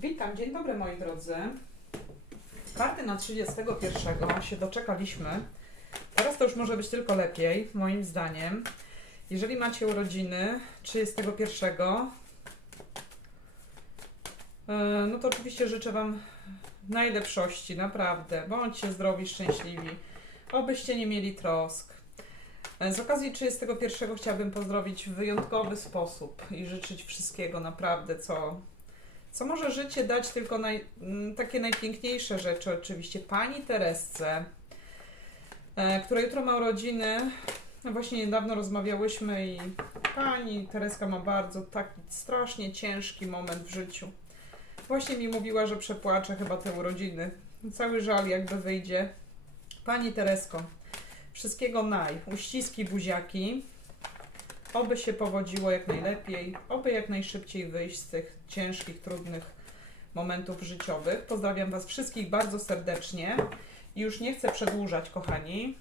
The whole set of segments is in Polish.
Witam, dzień dobry moi drodzy. Karty na 31 się doczekaliśmy. Teraz to już może być tylko lepiej, moim zdaniem. Jeżeli macie urodziny 31, e, no to oczywiście życzę Wam najlepszości, naprawdę. Bądźcie zdrowi, szczęśliwi. Obyście nie mieli trosk. E, Z okazji 31 chciałabym pozdrowić w wyjątkowy sposób i życzyć wszystkiego naprawdę, co, co może życie dać, tylko naj, m, takie najpiękniejsze rzeczy oczywiście. Pani Teresce, e, która jutro ma urodziny. No Właśnie niedawno rozmawiałyśmy i pani Tereska ma bardzo taki strasznie ciężki moment w życiu. Właśnie mi mówiła, że przepłacze chyba te urodziny. Cały żal jakby wyjdzie. Pani Teresko, wszystkiego naj. Uściski buziaki. Oby się powodziło jak najlepiej. Oby jak najszybciej wyjść z tych ciężkich, trudnych momentów życiowych. Pozdrawiam Was wszystkich bardzo serdecznie. Już nie chcę przedłużać, kochani.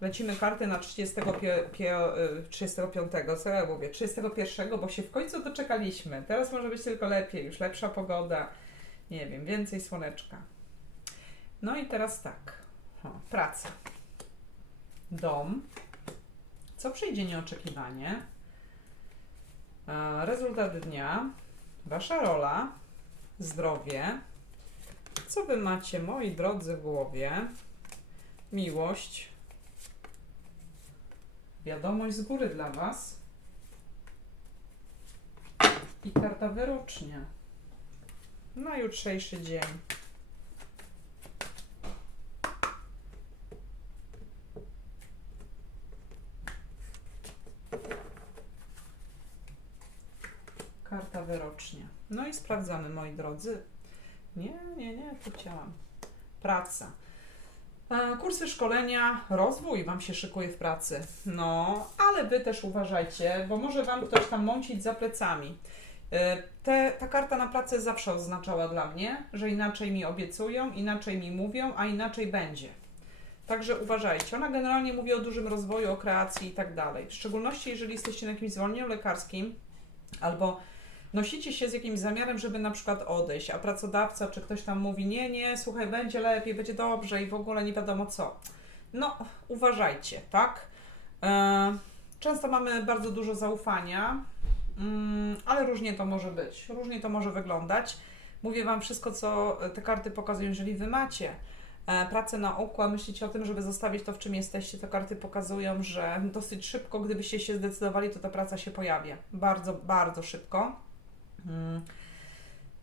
Lecimy karty na 35, y, 35, co ja mówię, 31, bo się w końcu doczekaliśmy. Teraz może być tylko lepiej, już lepsza pogoda, nie wiem, więcej słoneczka. No i teraz tak, praca, dom, co przyjdzie nieoczekiwanie, e, rezultat dnia, wasza rola, zdrowie, co wy macie, moi drodzy, w głowie, miłość, Wiadomość z góry dla Was. I karta wyrocznia. Na jutrzejszy dzień. Karta wyrocznia. No i sprawdzamy, moi drodzy. Nie, nie, nie, tu chciałam. Praca. E, Kursy szkolenia, rozwój Wam się szykuje w pracy. No, ale Wy też uważajcie, bo może Wam ktoś tam mącić za plecami. E, Te, ta karta na pracę zawsze oznaczała dla mnie, że inaczej mi obiecują, inaczej mi mówią, a inaczej będzie. Także uważajcie. Ona generalnie mówi o dużym rozwoju, o kreacji i tak dalej. W szczególności, jeżeli jesteście na jakimś zwolnieniu lekarskim albo nosicie się z jakimś zamiarem, żeby na przykład odejść, a pracodawca czy ktoś tam mówi, nie, nie, słuchaj, będzie lepiej, będzie dobrze i w ogóle nie wiadomo co. No, uważajcie, tak? E, często mamy bardzo dużo zaufania, mm, ale różnie to może być, różnie to może wyglądać. Mówię Wam wszystko, co te karty pokazują, jeżeli Wy macie e, pracę na oku, a myślicie o tym, żeby zostawić to, w czym jesteście, to karty pokazują, że dosyć szybko, gdybyście się zdecydowali, to ta praca się pojawia. Bardzo, bardzo szybko. Mm.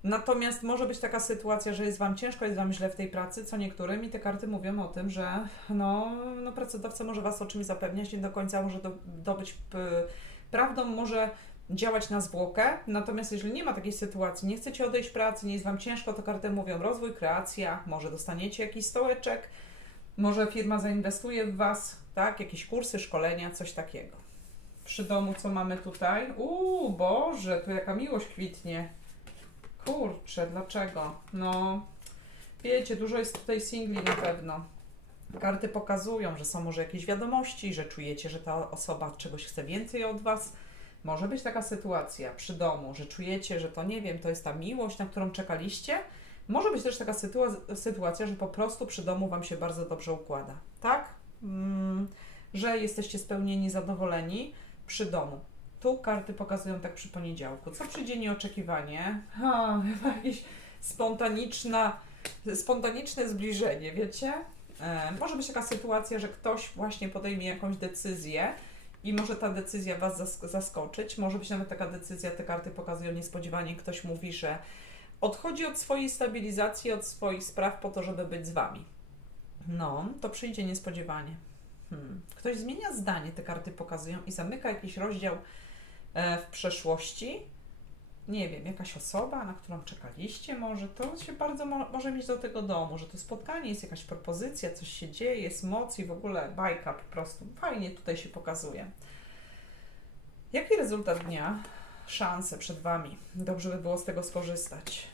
Natomiast może być taka sytuacja, że jest Wam ciężko, jest Wam źle w tej pracy, co niektórym i te karty mówią o tym, że no, no pracodawca może Was o czymś zapewniać, nie do końca może do, dobyć prawdą, może działać na zwłokę, natomiast jeżeli nie ma takiej sytuacji, nie chcecie odejść pracy, nie jest Wam ciężko, to karty mówią rozwój, kreacja, może dostaniecie jakiś stołeczek, może firma zainwestuje w Was, tak, jakieś kursy, szkolenia, coś takiego. Przy domu co mamy tutaj? Uuu, Boże, tu jaka miłość kwitnie. Kurczę, dlaczego? No, wiecie, dużo jest tutaj singli na pewno. Karty pokazują, że są może jakieś wiadomości, że czujecie, że ta osoba czegoś chce więcej od Was. Może być taka sytuacja przy domu, że czujecie, że to nie wiem, to jest ta miłość, na którą czekaliście. Może być też taka sytua- sytuacja, że po prostu przy domu Wam się bardzo dobrze układa, tak? Mm, że jesteście spełnieni, zadowoleni przy domu. Tu karty pokazują tak przy poniedziałku. Co przyjdzie nieoczekiwanie? Ha, chyba jakieś spontaniczna, spontaniczne zbliżenie, wiecie? E, może być taka sytuacja, że ktoś właśnie podejmie jakąś decyzję i może ta decyzja Was zas- zaskoczyć. Może być nawet taka decyzja, te karty pokazują niespodziewanie, ktoś mówi, że odchodzi od swojej stabilizacji, od swoich spraw po to, żeby być z Wami. No, to przyjdzie niespodziewanie. Hmm. Ktoś zmienia zdanie, te karty pokazują i zamyka jakiś rozdział e, w przeszłości. Nie wiem, jakaś osoba, na którą czekaliście, może to się bardzo mo- może mieć do tego domu, że to spotkanie jest jakaś propozycja, coś się dzieje, jest moc i w ogóle bajka po prostu. Fajnie tutaj się pokazuje. Jaki rezultat dnia? Szanse przed Wami. Dobrze by było z tego skorzystać.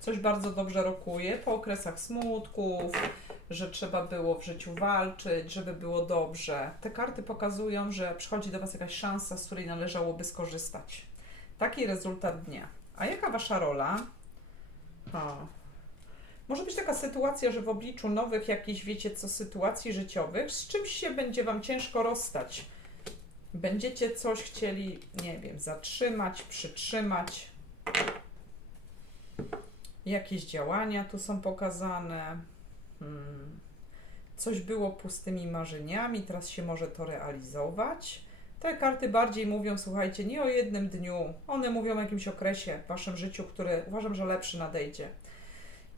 Coś bardzo dobrze rokuje po okresach smutków, że trzeba było w życiu walczyć, żeby było dobrze. Te karty pokazują, że przychodzi do Was jakaś szansa, z której należałoby skorzystać. Taki rezultat dnia. A jaka wasza rola? O. Może być taka sytuacja, że w obliczu nowych jakichś, wiecie co, sytuacji życiowych, z czymś się będzie wam ciężko rozstać. Będziecie coś chcieli, nie wiem, zatrzymać, przytrzymać. Jakieś działania tu są pokazane. Hmm. Coś było pustymi marzeniami, teraz się może to realizować. Te karty bardziej mówią, słuchajcie, nie o jednym dniu, one mówią o jakimś okresie w waszym życiu, który uważam, że lepszy nadejdzie.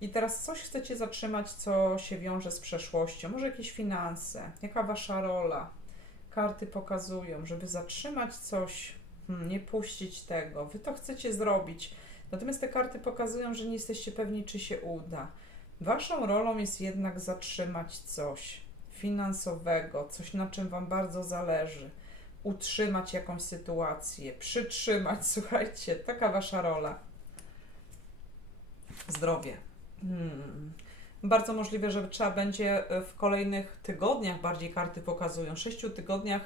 I teraz coś chcecie zatrzymać, co się wiąże z przeszłością, może jakieś finanse, jaka wasza rola. Karty pokazują, żeby zatrzymać coś, hmm, nie puścić tego. Wy to chcecie zrobić. Natomiast te karty pokazują, że nie jesteście pewni, czy się uda. Waszą rolą jest jednak zatrzymać coś finansowego, coś na czym Wam bardzo zależy, utrzymać jakąś sytuację, przytrzymać. Słuchajcie, taka Wasza rola. Zdrowie. Hmm. Bardzo możliwe, że trzeba będzie e, w kolejnych tygodniach, bardziej karty pokazują, sześciu tygodniach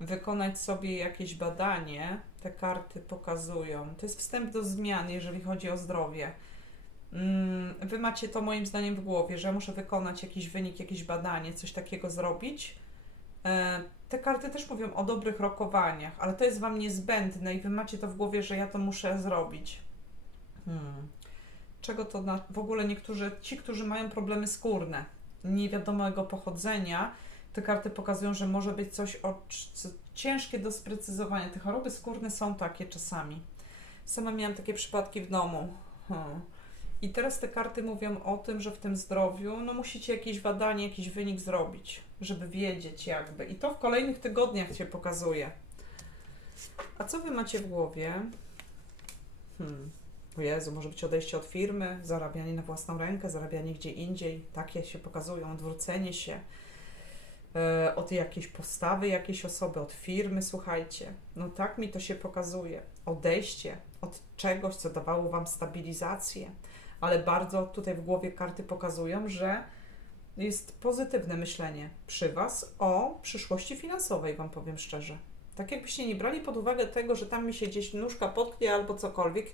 wykonać sobie jakieś badanie. Te karty pokazują. To jest wstęp do zmian, jeżeli chodzi o zdrowie. Mm, Wy macie to moim zdaniem w głowie, że muszę wykonać jakiś wynik, jakieś badanie, coś takiego zrobić. E, Te karty też mówią o dobrych rokowaniach, ale to jest Wam niezbędne i Wy macie to w głowie, że ja to muszę zrobić. Hmm. Czego to na... W ogóle niektórzy, ci, którzy mają problemy skórne, niewiadomego pochodzenia, te karty pokazują, że może być coś o, ciężkie do sprecyzowania. Te choroby skórne są takie czasami. Sama miałam takie przypadki w domu. Hmm. I teraz te karty mówią o tym, że w tym zdrowiu no musicie jakieś badanie, jakiś wynik zrobić, żeby wiedzieć jakby. I to w kolejnych tygodniach się pokazuje. A co wy macie w głowie? Hmm. O Jezu, może być odejście od firmy, zarabianie na własną rękę, zarabianie gdzie indziej. Takie się pokazują, odwrócenie się e, od jakiejś postawy jakiejś osoby, od firmy, słuchajcie. No tak mi to się pokazuje. Odejście od czegoś, co dawało Wam stabilizację, ale bardzo tutaj w głowie karty pokazują, że jest pozytywne myślenie przy Was o przyszłości finansowej, Wam powiem szczerze. Tak jakbyście nie brali pod uwagę tego, że tam mi się gdzieś nóżka potknie albo cokolwiek,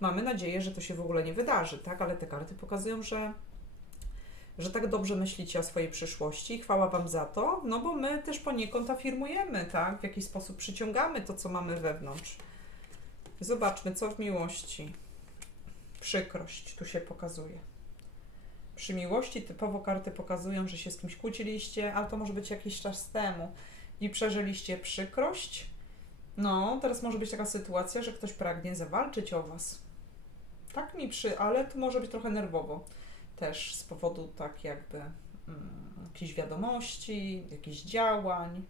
mamy nadzieję, że to się w ogóle nie wydarzy, tak? Ale te karty pokazują, że, że tak dobrze myślicie o swojej przyszłości. Chwała Wam za to, no bo my też poniekąd afirmujemy, tak? W jakiś sposób przyciągamy to, co mamy wewnątrz. Zobaczmy, co w miłości. Przykrość tu się pokazuje. Przy miłości typowo karty pokazują, że się z kimś kłóciliście, ale to może być jakiś czas temu i przeżyliście przykrość. No, teraz może być taka sytuacja, że ktoś pragnie zawalczyć o was. Tak mi przy, ale to może być trochę nerwowo też z powodu tak jakby mm, jakichś wiadomości, jakichś działań.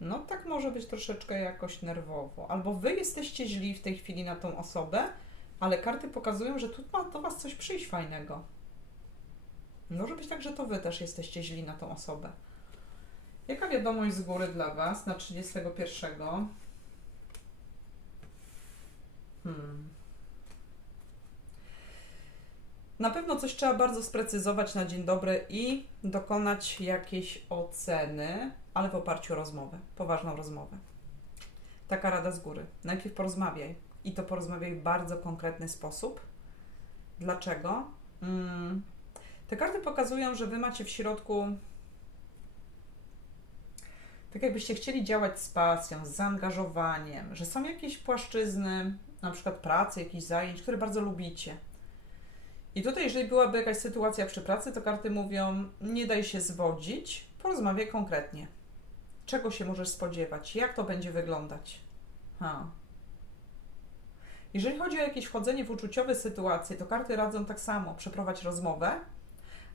No tak może być troszeczkę jakoś nerwowo. Albo wy jesteście źli w tej chwili na tą osobę, ale karty pokazują, że tu ma do was coś przyjść fajnego. Może być tak, że to wy też jesteście źli na tą osobę. Jaka wiadomość z góry dla was na 31? Hmm. Na pewno coś trzeba bardzo sprecyzować na dzień dobry i dokonać jakiejś oceny, ale w oparciu o rozmowę, poważną rozmowę. Taka rada z góry. Najpierw porozmawiaj i to porozmawiaj w bardzo konkretny sposób. Dlaczego? Mm. Te karty pokazują, że wy macie w środku tak jakbyście chcieli działać z pasją, z zaangażowaniem, że są jakieś płaszczyzny, na przykład pracy, jakichś zajęć, które bardzo lubicie. I tutaj, jeżeli byłaby jakaś sytuacja przy pracy, to karty mówią: nie daj się zwodzić, porozmawiaj konkretnie. Czego się możesz spodziewać? Jak to będzie wyglądać? Ha. Jeżeli chodzi o jakieś wchodzenie w uczuciowe sytuacje, to karty radzą tak samo: przeprowadź rozmowę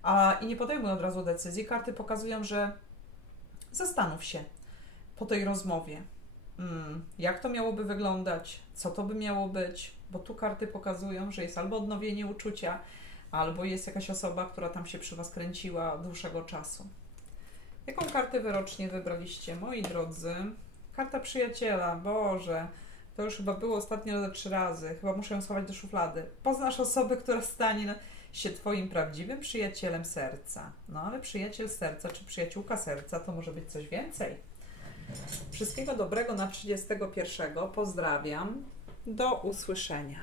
a, i nie podejmuj od razu decyzji. Karty pokazują, że zastanów się po tej rozmowie, mm, jak to miałoby wyglądać, co to by miało być, bo tu karty pokazują, że jest albo odnowienie uczucia, albo jest jakaś osoba, która tam się przy Was kręciła od dłuższego czasu. Jaką kartę wyrocznie wybraliście, moi drodzy? Karta przyjaciela, Boże, to już chyba było ostatnio ze trzy razy, chyba muszę ją schować do szuflady. Poznasz osobę, która stanie na- się Twoim prawdziwym przyjacielem serca. No ale przyjaciel serca czy przyjaciółka serca to może być coś więcej. Wszystkiego dobrego na 31. Pozdrawiam. Do usłyszenia.